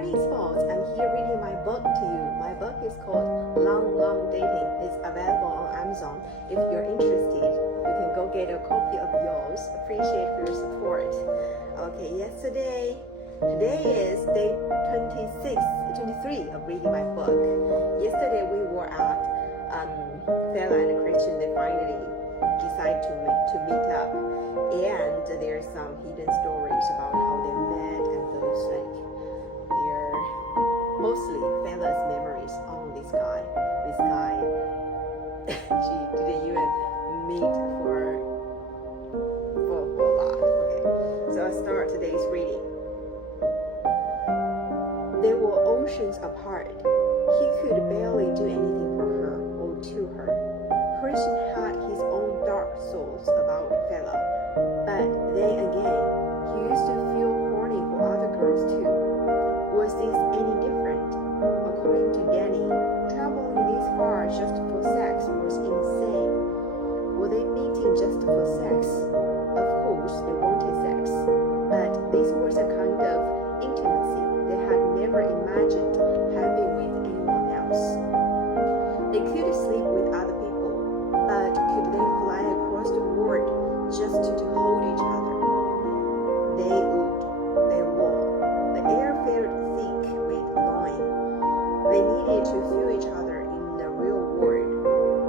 morning, folks. I'm here reading my book to you. My book is called Long Dating. It's available on Amazon. If you're interested, you can go get a copy of yours. Appreciate your support. Okay, today is day 23 of reading my book. Yesterday we were at Bella and Christian. They finally decided to meet up, and there's some hidden stories about how they met and those they're mostly Bella's memories on this guy. This guy she didn't even meet for a lot. Okay, so I'll start today's reading. They were oceans apart. He could barely do anything for her or to her. Christian had his own dark thoughts about Bella, but then again, he used to feel horny for other girls too. Was this any different? According to Danny, traveling this far just for sex was insane. Were they meeting just for sex? Of course, they wanted sex, but this was a kind of intimacy they had never imagined having with anyone else. They could sleep with other people, but could they fly across the world just to hold each other? They would. They would. The air felt thick with lime. They needed to feel each other in the real world.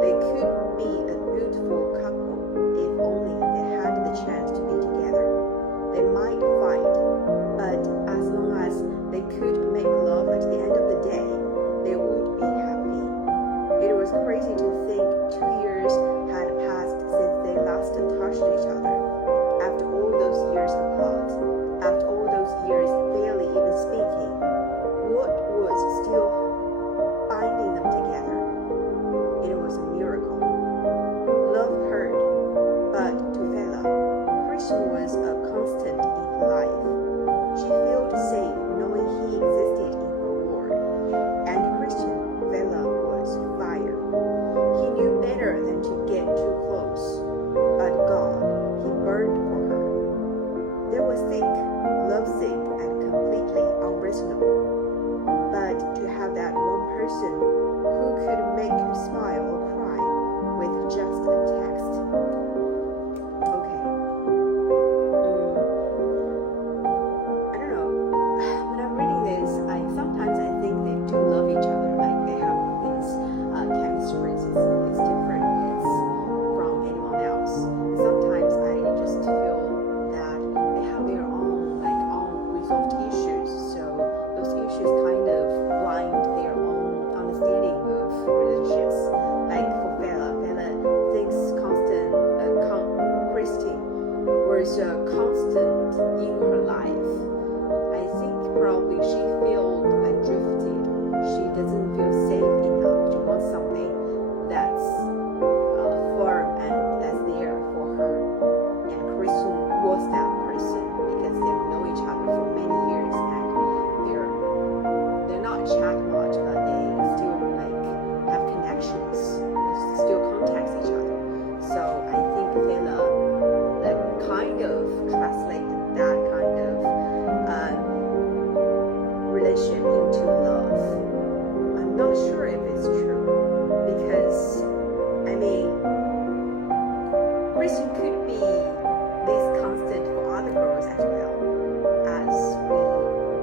They could be a beautiful couple if only they had the chance to be together. They might fight, but as long as they could make love at the end of the day, they would be happy. It was crazy to think 2 years had passed since they last touched each other. After all those years apart, after all those years barely even speaking, what was still binding them together? It was a miracle. Love hurt, but to Bella, Christian was a constant in her life. She felt safe knowing he existed in her world. And Christian, Bella was fire. He knew better than to get too close. But God, he burned for her. They were sick, lovesick, and completely unreasonable. But to have that one person who could make you smile or cry with just a text. Okay. I don't know. When I'm reading this, sometimes I think they do love each other. Like they have these chemistry. It's different. It's from anyone else. Sometimes I just feel that they have their own unresolved issues. So those issues kind of blind their own understanding of relationships. Like for Bella thinks Christine was a constant in her life. I think probably she feels drifted. She doesn't feel safe enough. She wants something that's firm and that's there for her. And Christian was that person because they know each other for many years and they're not chat much, but they still have connections. They still contact each other. So I think Bella kind of translated that kind of relation into love. I'm not sure if it's true because Christian could be this constant for other girls as well, as we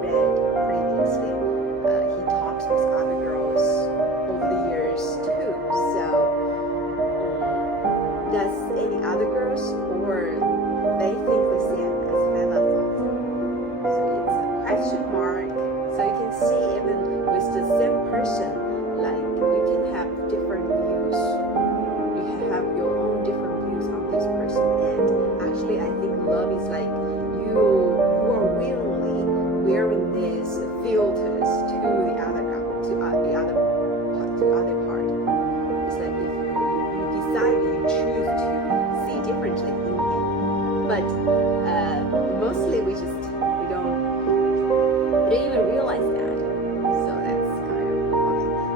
read previously. He talks with other girls over the years too. So does any other girls or they think the same as Bella thought? So it's a question mark. So you can see even with the same person, you can have different views. You can have your own different views on this person. And actually, I think love is you are willingly wearing these filters to the other part. It's like if you decide you choose to see differently in him. But mostly we don't even realize that. So that's kind of okay.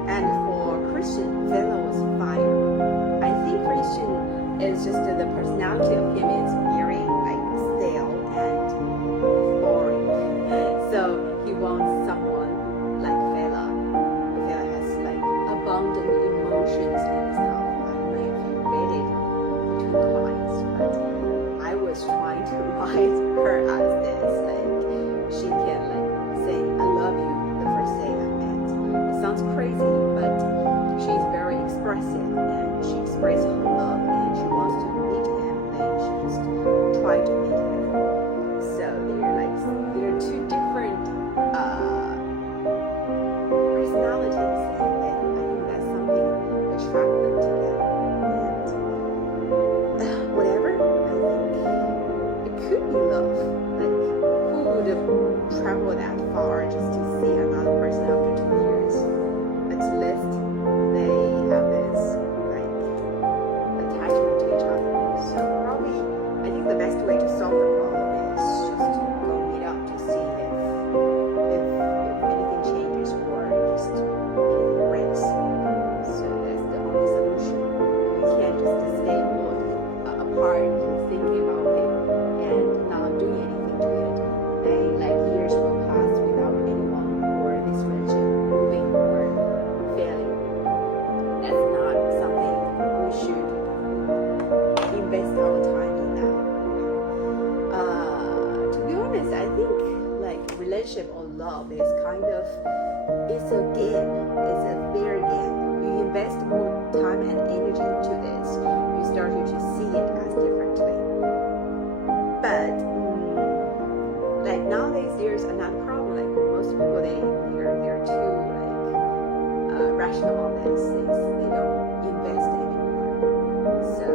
love is kind of, it's a gain, it's a fair gain. You invest more time and energy into this, you start to see it as differently. But like nowadays, there's another problem. Like most people, they're too like rational on this. They don't invest anymore. So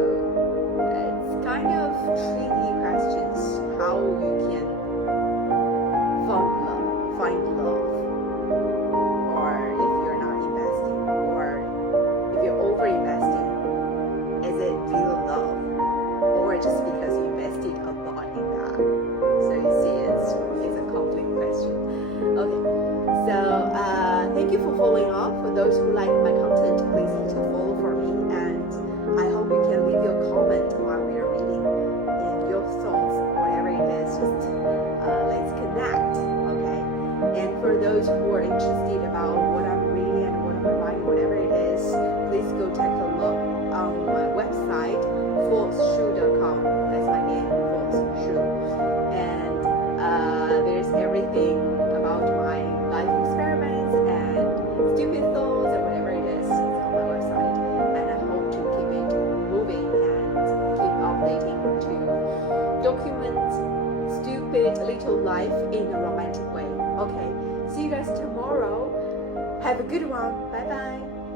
it's kind of tricky questions. How you can find love, or if you're not investing, or if you're over investing, is it real love, or just because you invested a lot in that? So you see, it's a complex question. Okay, so thank you for following up. For those who like my content, please hit a follow for me, and I hope you can leave your comment while we are reading, and your thoughts, whatever it is, just let's connect. Okay, and for those who are interested about what I'm reading and what I'm writing, whatever it is, please go take a look on my website, falseshoe.com. That's my name, falseshoe. And there's everything about my life experiments and stupid thoughts and whatever it is on my website. And I hope to keep it moving and keep updating to document stupid little life in a romantic way. Okay, see you guys tomorrow. Have a good one. Bye bye.